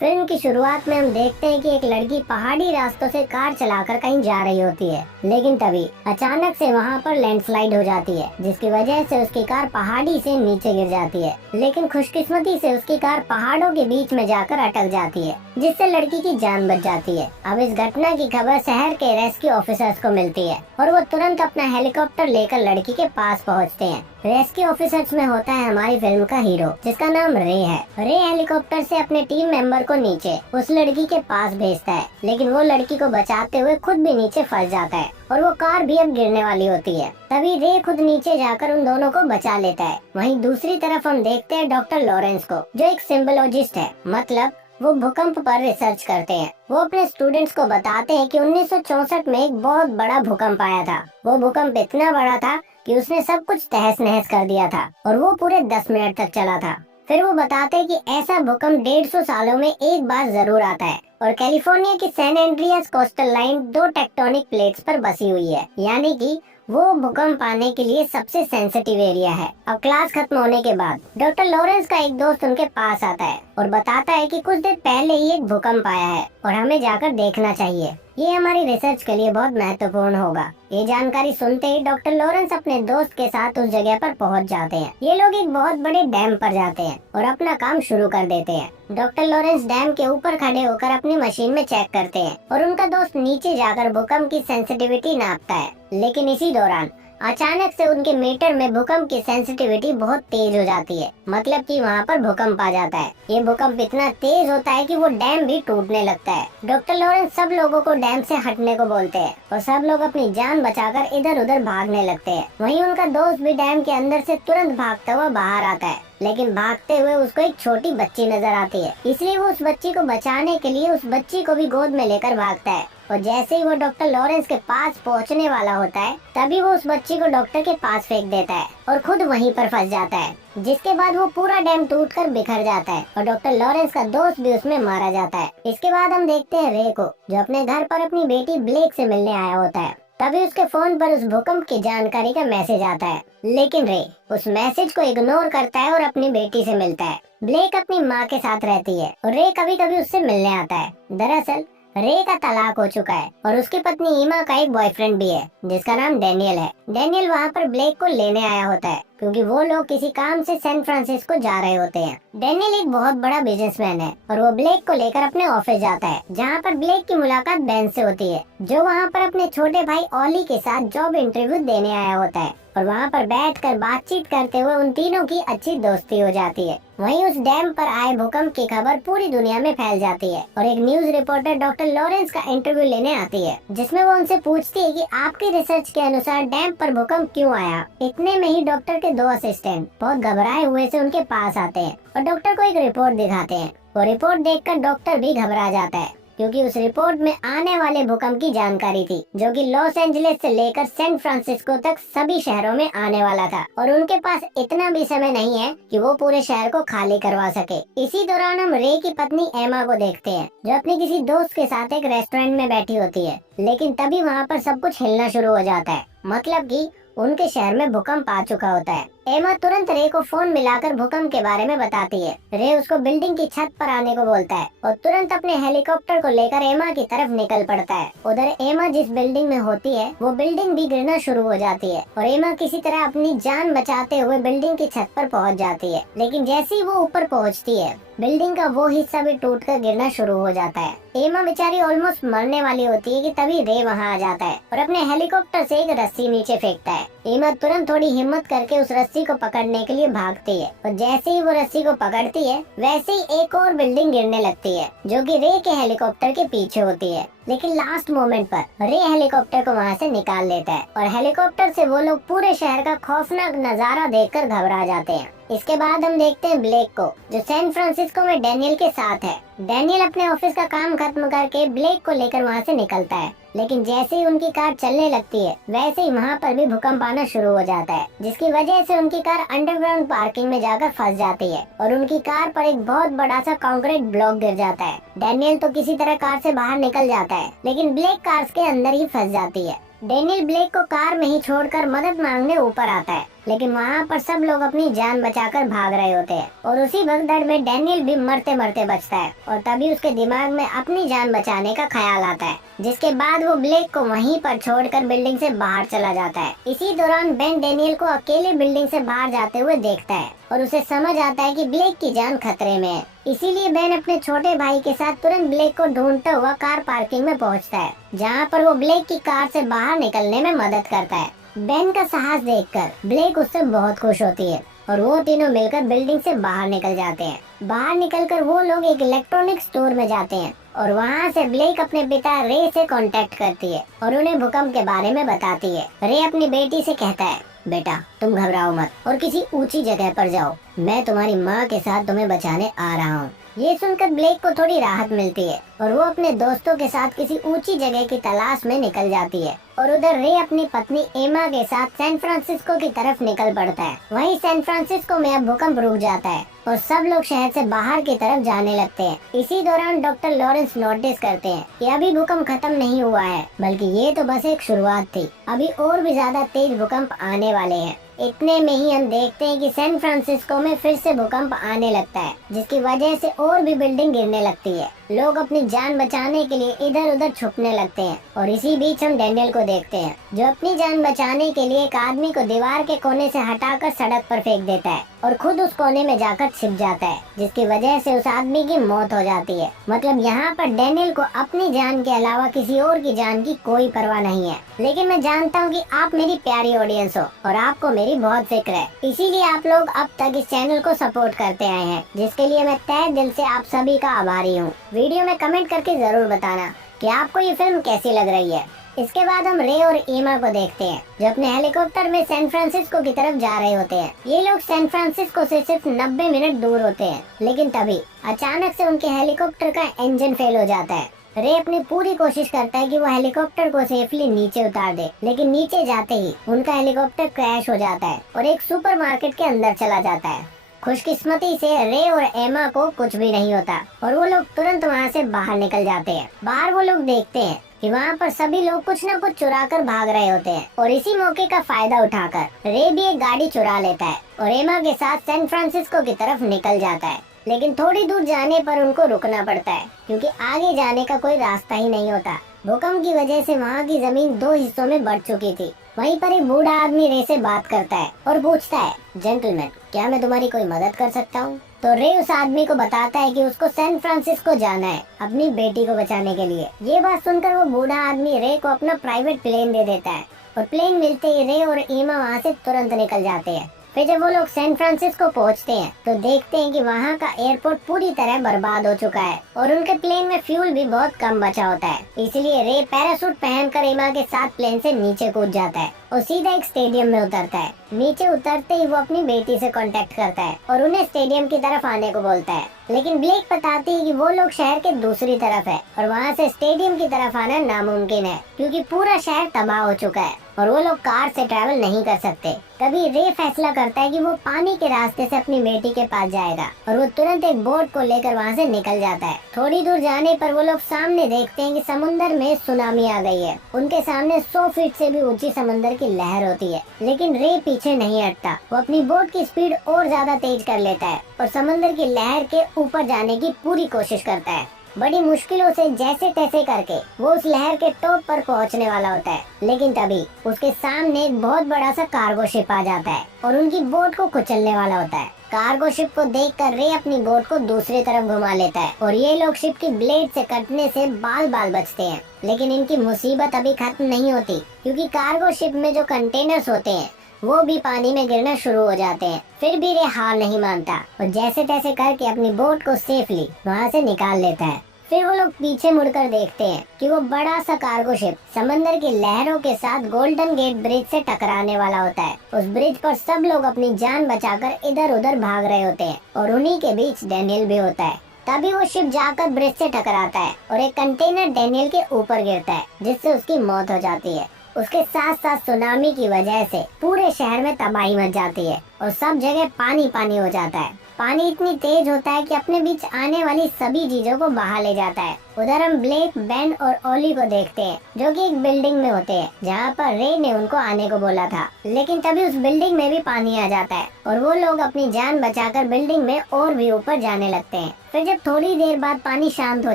Film की शुरुआत में हम देखते हैं कि एक लड़की पहाड़ी रास्तों से कार चलाकर कहीं जा रही होती है, लेकिन तभी अचानक से वहाँ पर लैंडस्लाइड हो जाती है, जिसकी वजह से उसकी कार पहाड़ी से नीचे गिर जाती है। लेकिन खुशकिस्मती से उसकी कार पहाड़ों के बीच में जाकर अटक जाती है, जिससे लड़की की जान बच जाती है। अब इस घटना की खबर शहर के रेस्क्यू ऑफिसर्स को मिलती है और वो तुरंत अपना हेलीकॉप्टर लेकर लड़की के पास पहुँचते हैं। रेस्क्यू ऑफिसर्स में होता है हमारी फिल्म का हीरो, जिसका नाम रे है। रे हेलीकॉप्टर से अपने टीम मेंबर को नीचे उस लड़की के पास भेजता है, लेकिन वो लड़की को बचाते हुए खुद भी नीचे फंस जाता है और वो कार भी अब गिरने वाली होती है। तभी रे खुद नीचे जाकर उन दोनों को बचा लेता है। वहीं दूसरी तरफ हम देखते हैं डॉक्टर लॉरेंस को, जो एक सिम्बोलॉजिस्ट है, मतलब वो भूकंप पर रिसर्च करते हैं। वो अपने स्टूडेंट्स को बताते हैं कि 1964 में एक बहुत बड़ा भूकंप आया था। वो भूकंप इतना बड़ा था कि उसने सब कुछ तहस नहस कर दिया था और वो पूरे 10 मिनट तक चला था। फिर वो बताते हैं कि ऐसा भूकंप 150 सालों में एक बार जरूर आता है और कैलिफोर्निया की San Andreas coastal line 2 tectonic plates पर बसी हुई है, यानी कि वो भूकंप आने के लिए सबसे सेंसिटिव एरिया है। अब क्लास खत्म होने के बाद डॉक्टर लॉरेंस का एक दोस्त उनके पास आता है और बताता है कि कुछ देर पहले ही एक भूकंप आया है और हमें जाकर देखना चाहिए। ये हमारी रिसर्च के लिए बहुत महत्वपूर्ण होगा। ये जानकारी सुनते ही डॉक्टर लॉरेंस अपने दोस्त के साथ उस जगह पर पहुंच जाते हैं। ये लोग एक बहुत बड़े डैम पर जाते हैं और अपना काम शुरू कर देते हैं। डॉक्टर लॉरेंस डैम के ऊपर खड़े होकर अपनी मशीन में चेक करते हैं और उनका दोस्त नीचे जाकर भूकंप की सेंसिटिविटी नापता है। लेकिन इसी दौरान अचानक से उनके मीटर में भूकंप की सेंसिटिविटी बहुत तेज हो जाती है, मतलब कि वहाँ पर भूकंप आ जाता है। ये भूकंप इतना तेज होता है कि वो डैम भी टूटने लगता है। डॉक्टर लॉरेंस सब लोगों को डैम से हटने को बोलते हैं और सब लोग अपनी जान बचाकर इधर उधर भागने लगते हैं। वहीं उनका दोस्त भी डैम के अंदर से तुरंत भागता हुआ बाहर आता है, लेकिन भागते हुए उसको एक छोटी बच्ची नजर आती है, इसलिए वो उस बच्ची को बचाने के लिए उस बच्ची को भी गोद में लेकर भागता है। और जैसे ही वो डॉक्टर लॉरेंस के पास पहुंचने वाला होता है, तभी वो उस बच्ची को डॉक्टर के पास फेंक देता है और खुद वहीं पर फंस जाता है, जिसके बाद वो पूरा डैम टूटकर बिखर जाता है और डॉक्टर लॉरेंस का दोस्त भी उसमें मारा जाता है। इसके बाद हम देखते हैं रे को, जो अपने घर पर अपनी बेटी ब्लेक से मिलने आया होता है। तभी उसके फोन पर उस भूकंप की जानकारी का मैसेज आता है, लेकिन रे उस मैसेज को इग्नोर करता है और अपनी बेटी से मिलता है। ब्लेक अपनी माँ के साथ रहती है और रे कभी कभी उससे मिलने आता है। दरअसल रे का तलाक हो चुका है और उसकी पत्नी ईमा का एक बॉयफ्रेंड भी है, जिसका नाम डैनियल है। डैनियल वहाँ पर ब्लेक को लेने आया होता है, क्योंकि वो लोग किसी काम से सैन फ्रांसिस्को जा रहे होते हैं। डैनियल एक बहुत बड़ा बिजनेसमैन है और वो ब्लेक को लेकर अपने ऑफिस जाता है, जहाँ पर ब्लेक की मुलाकात बेन से होती है, जो वहाँ पर अपने छोटे भाई ऑली के साथ जॉब इंटरव्यू देने आया होता है। और वहाँ पर बैठकर बातचीत करते हुए उन तीनों की अच्छी दोस्ती हो जाती है। वहीं उस डैम पर आए भूकंप की खबर पूरी दुनिया में फैल जाती है और एक न्यूज रिपोर्टर डॉक्टर लॉरेंस का इंटरव्यू लेने आती है, जिसमें वो उनसे पूछती है कि आपकी रिसर्च के अनुसार डैम पर भूकंप क्यों आया। इतने में ही डॉक्टर के 2 असिस्टेंट बहुत घबराए हुए से उनके पास आते हैं और डॉक्टर को एक रिपोर्ट दिखाते हैं। वो रिपोर्ट देखकर डॉक्टर भी घबरा जाता है, क्योंकि उस रिपोर्ट में आने वाले भूकंप की जानकारी थी, जो कि लॉस एंजलिस से लेकर सैन फ्रांसिस्को तक सभी शहरों में आने वाला था और उनके पास इतना भी समय नहीं है कि वो पूरे शहर को खाली करवा सके। इसी दौरान हम रे की पत्नी एमा को देखते हैं, जो अपने किसी दोस्त के साथ एक रेस्टोरेंट में बैठी होती है। लेकिन तभी वहाँ पर सब कुछ हिलना शुरू हो जाता है, मतलब कि उनके शहर में भूकंप आ चुका होता है। एमा तुरंत रे को फोन मिलाकर भूकंप के बारे में बताती है। रे उसको बिल्डिंग की छत पर आने को बोलता है और तुरंत अपने हेलीकॉप्टर को लेकर एमा की तरफ निकल पड़ता है। उधर एमा जिस बिल्डिंग में होती है, वो बिल्डिंग भी गिरना शुरू हो जाती है और एमा किसी तरह अपनी जान बचाते हुए बिल्डिंग की छत पर पहुंच जाती है। लेकिन जैसे ही वो ऊपर पहुंचती है, बिल्डिंग का वो हिस्सा भी टूटकर गिरना शुरू हो जाता है। एमा बेचारी ऑलमोस्ट मरने वाली होती है कि तभी रे वहाँ आ जाता है और अपने हेलीकॉप्टर से एक रस्सी नीचे फेंकता है। एमा तुरंत थोड़ी हिम्मत करके उस रस्सी को पकड़ने के लिए भागती है और जैसे ही वो रस्सी को पकड़ती है, वैसे ही एक और बिल्डिंग गिरने लगती है, जो कि रे के हेलीकॉप्टर के पीछे होती है। लेकिन लास्ट मोमेंट पर रे हेलीकॉप्टर को वहाँ से निकाल लेता है और हेलीकॉप्टर से वो लोग पूरे शहर का खौफनाक नजारा देखकर घबरा जाते हैं। इसके बाद हम देखते हैं ब्लेक को, जो सैन फ्रांसिस्को में डैनियल के साथ है। डैनियल अपने ऑफिस का काम खत्म करके ब्लेक को लेकर वहाँ से निकलता है, लेकिन जैसे ही उनकी कार चलने लगती है, वैसे ही वहाँ पर भी भूकंप आना शुरू हो जाता है, जिसकी वजह से उनकी कार अंडरग्राउंड पार्किंग में जाकर फंस जाती है और उनकी कार पर एक बहुत बड़ा सा कंक्रीट ब्लॉक गिर जाता है। डैनियल तो किसी तरह कार से बाहर निकल जाता है, लेकिन ब्लेक कार के अंदर ही फंस जाती है। डैनियल ब्लेक को कार में ही छोड़कर मदद मांगने ऊपर आता है, लेकिन वहाँ पर सब लोग अपनी जान बचाकर भाग रहे होते हैं और उसी भगदड़ में डैनियल भी मरते मरते बचता है और तभी उसके दिमाग में अपनी जान बचाने का ख्याल आता है, जिसके बाद वो ब्लेक को वहीं पर छोड़कर बिल्डिंग से बाहर चला जाता है। इसी दौरान बेन डैनियल को अकेले बिल्डिंग से बाहर जाते हुए देखता है और उसे समझ आता है कि ब्लेक की जान खतरे में है। इसीलिए बेन अपने छोटे भाई के साथ तुरंत ब्लेक को ढूंढता हुआ कार पार्किंग में पहुंचता है, जहां पर वो ब्लेक की कार से बाहर निकलने में मदद करता है। बेन का साहस देखकर ब्लेक उससे बहुत खुश होती है और वो तीनों मिलकर बिल्डिंग से बाहर निकल जाते हैं। बाहर निकलकर वो लोग एक इलेक्ट्रॉनिक स्टोर में जाते हैं और वहाँ से ब्लेक अपने पिता रे से कांटेक्ट करती है और उन्हें भूकंप के बारे में बताती है। रे अपनी बेटी से कहता है, बेटा तुम घबराओ मत और किसी ऊंची जगह पर जाओ, मैं तुम्हारी माँ के साथ तुम्हें बचाने आ रहा हूँ। ये सुनकर ब्लेक को थोड़ी राहत मिलती है और वो अपने दोस्तों के साथ किसी ऊंची जगह की तलाश में निकल जाती है और उधर रे अपनी पत्नी एमा के साथ सैन फ्रांसिस्को की तरफ निकल पड़ता है। वहीं सैन फ्रांसिस्को में अब भूकंप रुक जाता है और सब लोग शहर से बाहर की तरफ जाने लगते हैं। इसी दौरान डॉक्टर लॉरेंस नोटिस करते हैं कि अभी भूकंप खत्म नहीं हुआ है, बल्कि ये तो बस एक शुरुआत थी, अभी और भी ज्यादा तेज भूकंप आने वाले हैं। इतने में ही हम देखते हैं कि सैन फ्रांसिस्को में फिर से भूकंप आने लगता है, जिसकी वजह से और भी बिल्डिंग गिरने लगती है। लोग अपनी जान बचाने के लिए इधर उधर छुपने लगते हैं और इसी बीच हम डैनियल को देखते हैं, जो अपनी जान बचाने के लिए एक आदमी को दीवार के कोने से हटाकर सड़क पर फेंक देता है और खुद उस कोने में जाकर छिप जाता है, जिसकी वजह से उस आदमी की मौत हो जाती है। मतलब यहाँ पर डैनियल को अपनी जान के अलावा किसी और की जान की कोई परवाह नहीं है। लेकिन मैं जानता हूँ कि आप मेरी प्यारी ऑडियंस हो और आपको मेरी बहुत फिक्र है, इसीलिए आप लोग अब तक इस चैनल को सपोर्ट करते आए हैं, जिसके लिए मैं तहे दिल से आप सभी का आभारी हूँ। वीडियो में कमेंट करके जरूर बताना कि आपको ये फिल्म कैसी लग रही है। इसके बाद हम रे और एमा को देखते हैं, जो अपने हेलीकॉप्टर में सैन फ्रांसिस्को की तरफ जा रहे होते हैं। ये लोग सैन फ्रांसिस्को से सिर्फ 90 मिनट दूर होते हैं, लेकिन तभी अचानक से उनके हेलीकॉप्टर का इंजन फेल हो जाता है। रे अपनी पूरी कोशिश करता है कि वो हेलीकॉप्टर को सेफली नीचे उतार दे, लेकिन नीचे जाते ही उनका हेलीकॉप्टर क्रैश हो जाता है और एक सुपरमार्केट के अंदर चला जाता है। खुशकिस्मती से रे और एमा को कुछ भी नहीं होता और वो लोग तुरंत वहाँ से बाहर निकल जाते हैं। बाहर वो लोग देखते हैं कि वहाँ पर सभी लोग कुछ न कुछ चुरा कर भाग रहे होते हैं और इसी मौके का फायदा उठाकर रे भी एक गाड़ी चुरा लेता है और एमा के साथ सैन फ्रांसिस्को की तरफ निकल जाता है। लेकिन थोड़ी दूर जाने पर उनको रुकना पड़ता है, क्योंकि आगे जाने का कोई रास्ता ही नहीं होता। भूकंप की वजह से वहाँ की जमीन 2 हिस्सों में बढ़ चुकी थी। वहीं पर एक बूढ़ा आदमी रे से बात करता है और पूछता है, जेंटलमैन क्या मैं तुम्हारी कोई मदद कर सकता हूँ? तो रे उस आदमी को बताता है कि उसको सैन फ्रांसिस्को जाना है अपनी बेटी को बचाने के लिए। ये बात सुनकर वो बूढ़ा आदमी रे को अपना प्राइवेट प्लेन दे देता है और प्लेन मिलते ही रे और एमा वहाँ से तुरंत निकल जाते हैं। फिर जब वो लोग सैन फ्रांसिस्को पहुंचते हैं तो देखते हैं कि वहाँ का एयरपोर्ट पूरी तरह बर्बाद हो चुका है और उनके प्लेन में फ्यूल भी बहुत कम बचा होता है। इसलिए रे पैराशूट पहनकर एमा के साथ प्लेन से नीचे कूद जाता है और सीधा एक स्टेडियम में उतरता है। नीचे उतरते ही वो अपनी बेटी से कांटेक्ट करता है और उन्हें स्टेडियम की तरफ आने को बोलता है, लेकिन ब्लेक बताती है कि वो लोग शहर के दूसरी तरफ है और वहाँ से स्टेडियम की तरफ आना नामुमकिन है, क्योंकि पूरा शहर तबाह हो चुका है और वो लोग कार से ट्रैवल नहीं कर सकते। तभी रे फैसला करता है कि वो पानी के रास्ते से अपनी बेटी के पास जाएगा और वो तुरंत एक बोट को लेकर वहाँ से निकल जाता है। थोड़ी दूर जाने पर वो लोग सामने देखते हैं कि समुद्र में सुनामी आ गई है। उनके सामने 100 फीट से भी ऊंची समंदर की लहर होती है, लेकिन रे पीछे नहीं हटता। वो अपनी बोट की स्पीड और ज्यादा तेज कर लेता है और समंदर की लहर के ऊपर जाने की पूरी कोशिश करता है। बड़ी मुश्किलों से जैसे तैसे करके वो उस लहर के टॉप पर पहुंचने वाला होता है, लेकिन तभी उसके सामने एक बहुत बड़ा सा कार्गो शिप आ जाता है और उनकी बोट को कुचलने वाला होता है। कार्गो शिप को देखकर रे अपनी बोट को दूसरी तरफ घुमा लेता है और ये लोग शिप की ब्लेड से कटने से बाल बाल बचते हैं। लेकिन इनकी मुसीबत अभी खत्म नहीं होती, क्योंकि कार्गो शिप में जो कंटेनर्स होते हैं वो भी पानी में गिरना शुरू हो जाते हैं। फिर भी रे हार नहीं मानता और जैसे तैसे करके अपनी बोट को सेफली वहाँ से निकाल लेता है। फिर वो लोग पीछे मुड़कर देखते हैं कि वो बड़ा सा कार्गो शिप समंदर की लहरों के साथ गोल्डन गेट ब्रिज से टकराने वाला होता है। उस ब्रिज पर सब लोग अपनी जान बचाकर इधर उधर भाग रहे होते हैं और उन्हीं के बीच डैनियल भी होता है। तभी वो शिप जाकर ब्रिज से टकराता है और एक कंटेनर डैनियल के ऊपर गिरता है, जिससे उसकी मौत हो जाती है। उसके साथ साथ सुनामी की वजह से पूरे शहर में तबाही मच जाती है और सब जगह पानी पानी हो जाता है। पानी इतनी तेज होता है कि अपने बीच आने वाली सभी चीजों को बहा ले जाता है। उधर हम ब्लेक, बेन और ओली को देखते हैं जो कि एक बिल्डिंग में होते हैं जहाँ पर रे ने उनको आने को बोला था। लेकिन तभी उस बिल्डिंग में भी पानी आ जाता है और वो लोग अपनी जान बचाकर बिल्डिंग में और भी ऊपर जाने लगते हैं। फिर जब थोड़ी देर बाद पानी शांत हो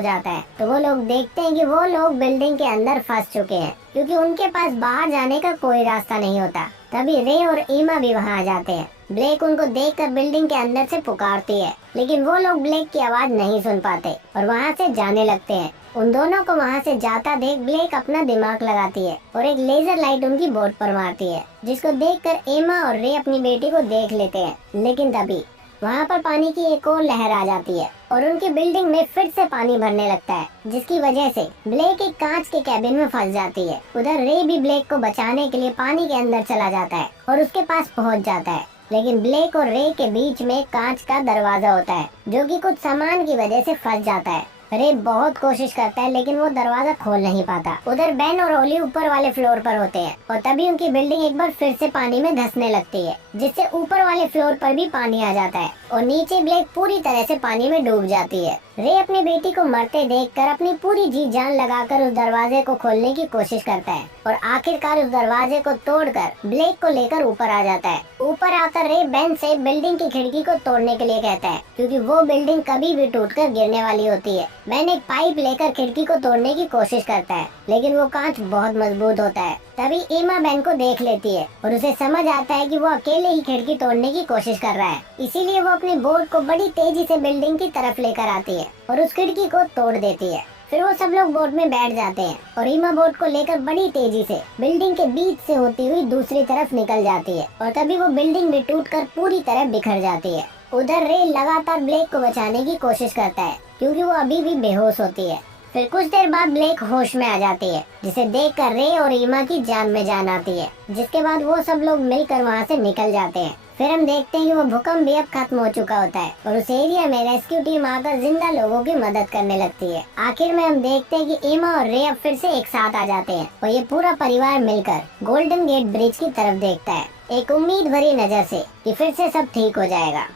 जाता है तो वो लोग देखते हैं कि वो लोग बिल्डिंग के अंदर फंस चुके हैं क्योंकि उनके पास बाहर जाने का कोई रास्ता नहीं होता। तभी रे और ईमा भी वहाँ आ जाते हैं। ब्लेक उनको देखकर बिल्डिंग के अंदर से पुकारती है, लेकिन वो लोग ब्लेक की आवाज नहीं सुन पाते और वहाँ से जाने लगते हैं। उन दोनों को वहाँ से जाता देख ब्लेक अपना दिमाग लगाती है और एक लेजर लाइट उनकी बोट पर मारती है, जिसको देखकर एमा और रे अपनी बेटी को देख लेते हैं। लेकिन तभी वहाँ पर पानी की एक और लहर आ जाती है और उनकी बिल्डिंग में फिर से पानी भरने लगता है, जिसकी वजह से ब्लेक एक कांच के कैबिन में फंस जाती है। उधर रे भी ब्लेक को बचाने के लिए पानी के अंदर चला जाता है और उसके पास पहुँच जाता है। लेकिन ब्लेक और रे के बीच में कांच का दरवाजा होता है जो कि कुछ सामान की वजह से फंस जाता है। रे बहुत कोशिश करता है लेकिन वो दरवाजा खोल नहीं पाता। उधर बेन और ओली ऊपर वाले फ्लोर पर होते हैं और तभी उनकी बिल्डिंग एक बार फिर से पानी में धंसने लगती है, जिससे ऊपर वाले फ्लोर पर भी पानी आ जाता है और नीचे ब्लेक पूरी तरह से पानी में डूब जाती है। रे अपनी बेटी को मरते देखकर अपनी पूरी जी जान लगाकर उस दरवाजे को खोलने की कोशिश करता है और आखिरकार उस दरवाजे को तोड़कर ब्लेक को लेकर ऊपर आ जाता है। ऊपर आकर रे बेन से बिल्डिंग की खिड़की को तोड़ने के लिए कहता है क्योंकि वो बिल्डिंग कभी भी टूटकर गिरने वाली होती है। बेन एक पाइप लेकर खिड़की को तोड़ने की कोशिश करता है लेकिन वो कांच बहुत मजबूत होता है। तभी ईमा बेन को देख लेती है और उसे समझ आता है कि वो अकेले ही खिड़की तोड़ने की कोशिश कर रहा है, इसीलिए वो अपनी बोट को बड़ी तेजी से बिल्डिंग की तरफ लेकर आती है और उस खिड़की को तोड़ देती है। फिर वो सब लोग बोट में बैठ जाते हैं और ईमा बोट को लेकर बड़ी तेजी से बिल्डिंग के बीच से होती हुई दूसरी तरफ निकल जाती है और तभी वो बिल्डिंग भी टूटकर पूरी तरह बिखर जाती है। उधर रे लगातार ब्लेक को बचाने की कोशिश करता है क्योंकि वो अभी भी बेहोश होती है। फिर कुछ देर बाद ब्लेक होश में आ जाती है, जिसे देखकर रे और ईमा की जान में जान आती है, जिसके बाद वो सब लोग मिलकर वहाँ से निकल जाते हैं। फिर हम देखते हैं कि वो भूकंप भी अब खत्म हो चुका होता है और उस एरिया में रेस्क्यू टीम आकर जिंदा लोगों की मदद करने लगती है। आखिर में हम देखते हैं कि ईमा और रे अब फिर से एक साथ आ जाते हैं और ये पूरा परिवार मिलकर गोल्डन गेट ब्रिज की तरफ देखता है, एक उम्मीद भरी नजर से कि फिर से सब ठीक हो जाएगा।